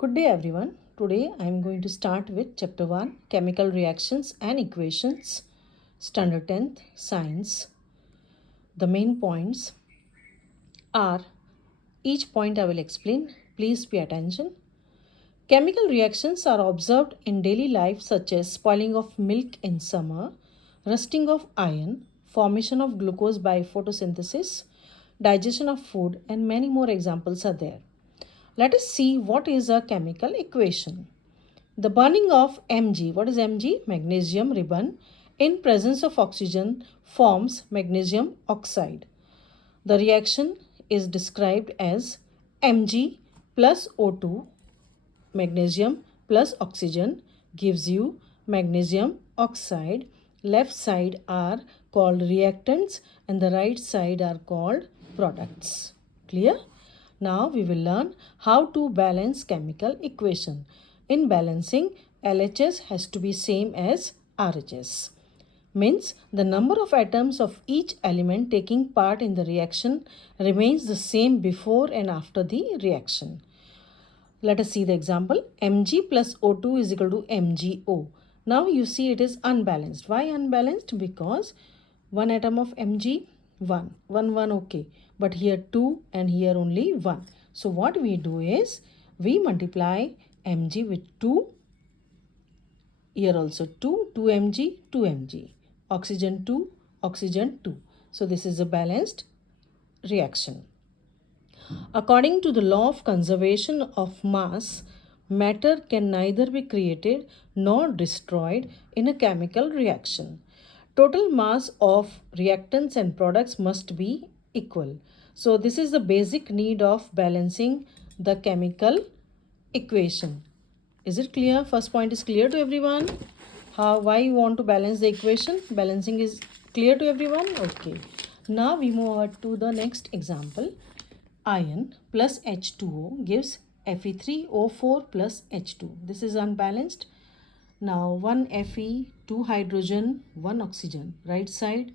Good day everyone. Today I am going to start with chapter 1 Chemical Reactions and Equations, Standard 10th Science. The main points are, each point I will explain. Please pay attention. Chemical reactions are observed in daily life such as spoiling of milk in summer, rusting of iron, formation of glucose by photosynthesis, digestion of food, and many more examples are there. Let us see what is a chemical equation. The burning of Mg, what is Mg? Magnesium ribbon, in presence of oxygen forms magnesium oxide. The reaction is described as Mg plus O2, magnesium plus oxygen gives you magnesium oxide. Left side are called reactants and the right side are called products. Clear? Now we will learn how to balance chemical equation. In balancing, LHS has to be same as RHS. Means the number of atoms of each element taking part in the reaction remains the same before and after the reaction. Let us see the example. Mg plus O2 is equal to MgO. Now you see it is unbalanced. Why unbalanced? Because one atom of Mg, 1, okay. But here 2 and here only 1. So what we do is, we multiply Mg with 2. Here also 2, 2 Mg, 2 Mg. Oxygen 2, oxygen 2. So this is a balanced reaction. According to the law of conservation of mass, matter can neither be created nor destroyed in a chemical reaction. Total mass of reactants and products must be equal. So this is the basic need of balancing the chemical equation. Is it clear? First point is clear to everyone. Why you want to balance the equation? Balancing is clear to everyone? Okay. Now we move on to the next example. Iron plus H2O gives Fe3O4 plus H2. This is unbalanced. Now 1 Fe, 2 hydrogen, 1 oxygen. Right side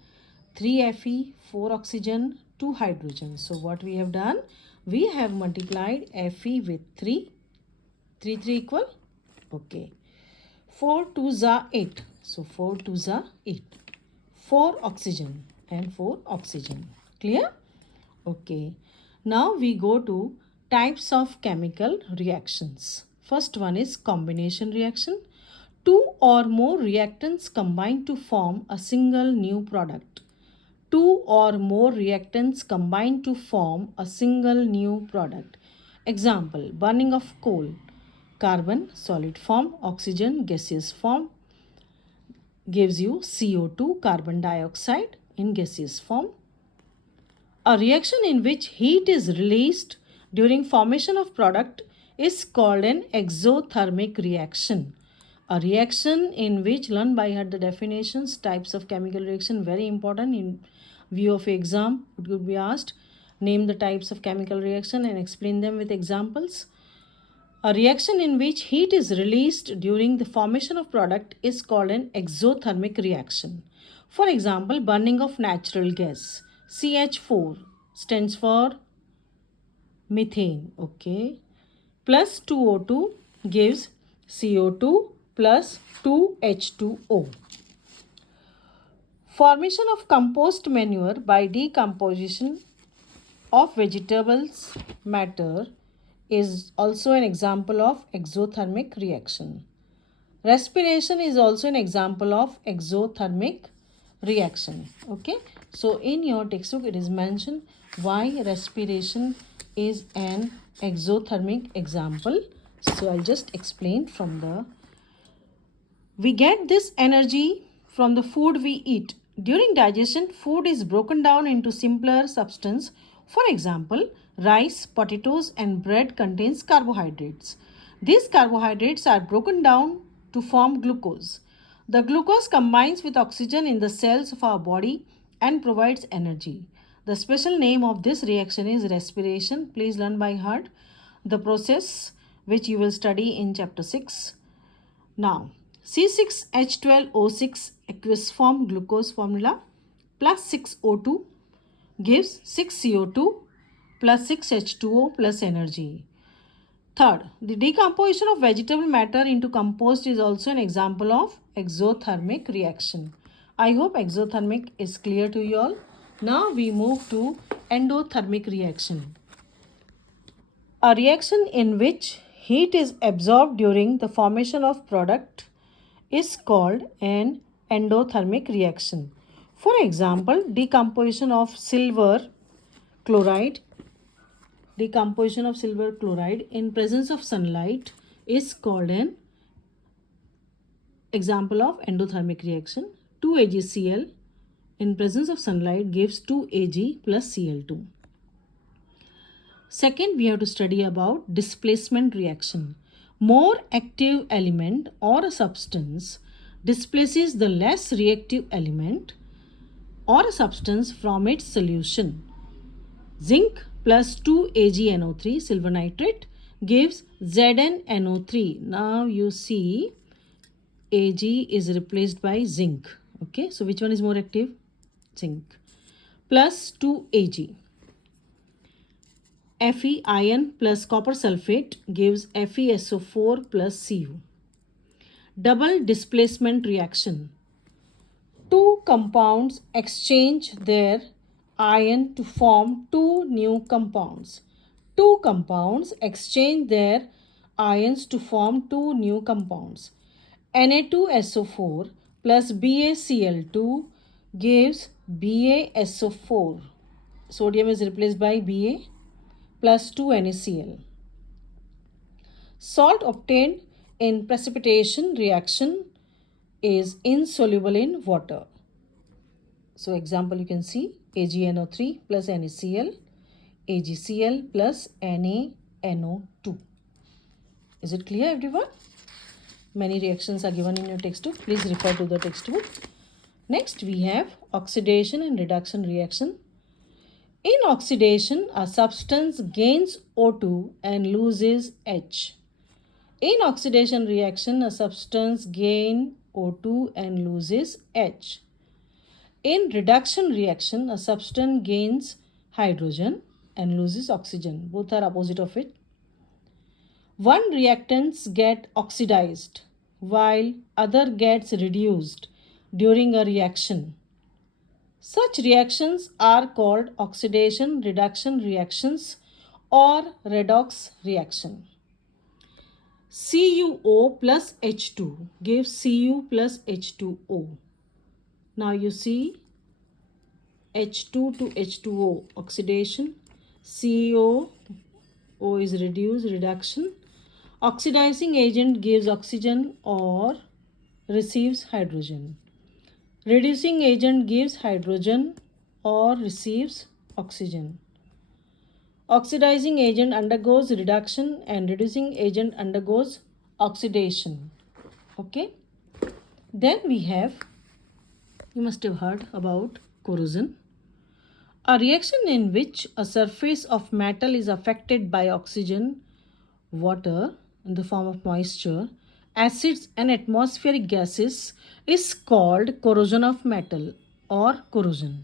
3 Fe, 4 oxygen, 2 hydrogen. So what we have done? We have multiplied Fe with 3. 3 equal? Okay. 4 2s are 8. So 4 2s are 8. 4 oxygen and 4 oxygen. Clear? Okay. Now we go to types of chemical reactions. First one is combination reaction. Two or more reactants combine to form a single new product. Two or more reactants combine to form a single new product. Example, burning of coal. Carbon, solid form, oxygen, gaseous form, gives you CO2, carbon dioxide in gaseous form. A reaction in which heat is released during formation of product is called an exothermic reaction. A reaction in which, learn by heart the definitions, types of chemical reaction, very important in view of exam. It could be asked, name the types of chemical reaction and explain them with examples. A reaction in which heat is released during the formation of product is called an exothermic reaction. For example, burning of natural gas. CH4 stands for methane, okay, plus 2O2 gives CO2 plus 2H2O. Formation of compost manure by decomposition of vegetables matter is also an example of exothermic reaction. Respiration is also an example of exothermic reaction. Okay, so in your textbook it is mentioned why respiration is an exothermic example. So I'll just explain from the, we get this energy from the food we eat. During digestion, food is broken down into simpler substance. For example, rice, potatoes and bread contains carbohydrates. These carbohydrates are broken down to form glucose. The glucose combines with oxygen in the cells of our body and provides energy. The special name of this reaction is respiration. Please learn by heart the process which you will study in chapter 6. Now, C6H12O6 aqueous form glucose formula plus 6O2 gives 6CO2 plus 6H2O plus energy. Third, the decomposition of vegetable matter into compost is also an example of exothermic reaction. I hope exothermic is clear to you all. Now we move to endothermic reaction. A reaction in which heat is absorbed during the formation of product is called an endothermic reaction. For example, decomposition of silver chloride in presence of sunlight is called an example of endothermic reaction. 2AgCl in presence of sunlight gives 2Ag plus Cl2. Second, we have to study about displacement reaction. More active element or a substance displaces the less reactive element or a substance from its solution. Zinc plus 2AgNO3 silver nitrate gives ZnNO3. Now you see Ag is replaced by zinc. Okay, so which one is more active? Zinc. Plus 2Ag. Fe iron plus copper sulfate gives FeSO4 plus Cu. Double displacement reaction. Two compounds exchange their ion to form two new compounds. Two compounds exchange their ions to form two new compounds. Na2SO4 plus BaCl2 gives BaSO4. Sodium is replaced by Ba plus 2 NaCl. Salt obtained in precipitation reaction is insoluble in water. So example you can see AgNO3 plus NaCl, AgCl plus NaNO2. Is it clear everyone? Many reactions are given in your textbook. Please refer to the textbook. Next we have oxidation and reduction reaction. In oxidation, a substance gains O2 and loses H. In oxidation reaction, a substance gains O2 and loses H. In reduction reaction, a substance gains hydrogen and loses oxygen. Both are opposite of it. One reactants get oxidized while other gets reduced during a reaction. Such reactions are called oxidation reduction reactions or redox reaction. CuO plus H2 gives Cu plus H2O. Now you see H2 to H2O oxidation, CuO is reduced, reduction. Oxidizing agent gives oxygen or receives hydrogen. Reducing agent gives hydrogen or receives oxygen. Oxidizing agent undergoes reduction and reducing agent undergoes oxidation. Okay. Then we have, you must have heard about corrosion. A reaction in which a surface of metal is affected by oxygen, water in the form of moisture, acids and atmospheric gases is called corrosion of metal or corrosion.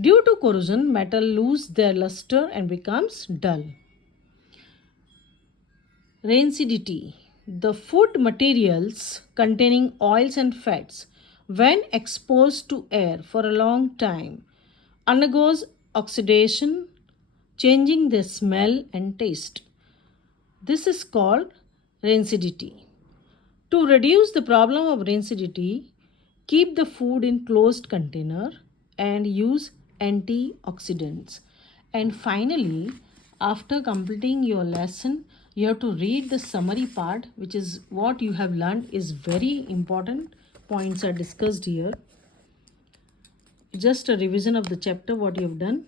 Due to corrosion, metal lose their luster and becomes dull. Rancidity. The food materials containing oils and fats, when exposed to air for a long time, undergoes oxidation, changing their smell and taste. This is called rancidity. To reduce the problem of rancidity, keep the food in closed container and use antioxidants. And finally, after completing your lesson, you have to read the summary part, which is what you have learned is very important. Points are discussed here. Just a revision of the chapter, what you have done.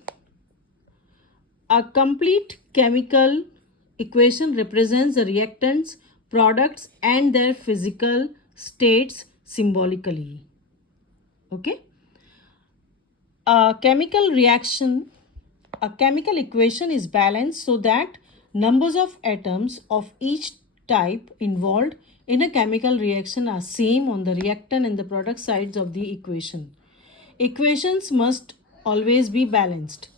A complete chemical equation represents the reactants, products and their physical states symbolically. Okay. A chemical equation is balanced so that numbers of atoms of each type involved in a chemical reaction are same on the reactant and the product sides of the equation. Equations must always be balanced.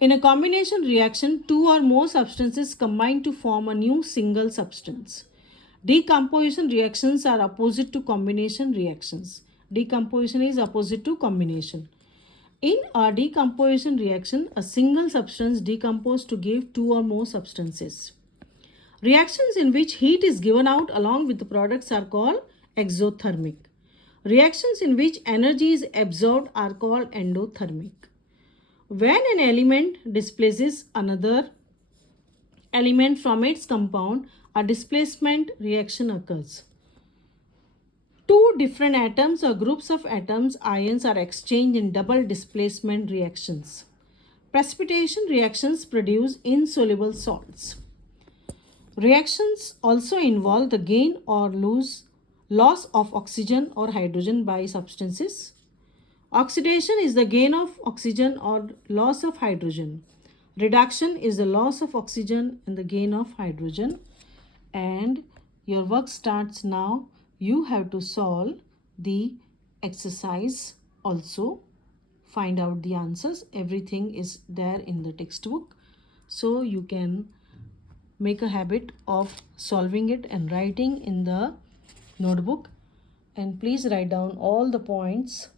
In a combination reaction, two or more substances combine to form a new single substance. Decomposition reactions are opposite to combination reactions. Decomposition is opposite to combination. In a decomposition reaction, a single substance decomposes to give two or more substances. Reactions in which heat is given out along with the products are called exothermic. Reactions in which energy is absorbed are called endothermic. When an element displaces another element from its compound, a displacement reaction occurs. Two different atoms or groups of atoms, ions, are exchanged in double displacement reactions. Precipitation reactions produce insoluble salts. Reactions also involve the gain or loss of oxygen or hydrogen by substances. Oxidation is the gain of oxygen or loss of hydrogen. Reduction is the loss of oxygen and the gain of hydrogen. And your work starts now. You have to solve the exercise also. Find out the answers. Everything is there in the textbook. So you can make a habit of solving it and writing in the notebook. And please write down all the points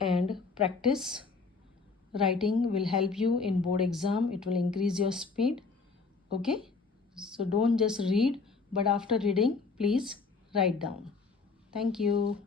and practice. Writing will help you in board exam. It will increase your speed. Okay, so don't just read, but after reading please write down. Thank you.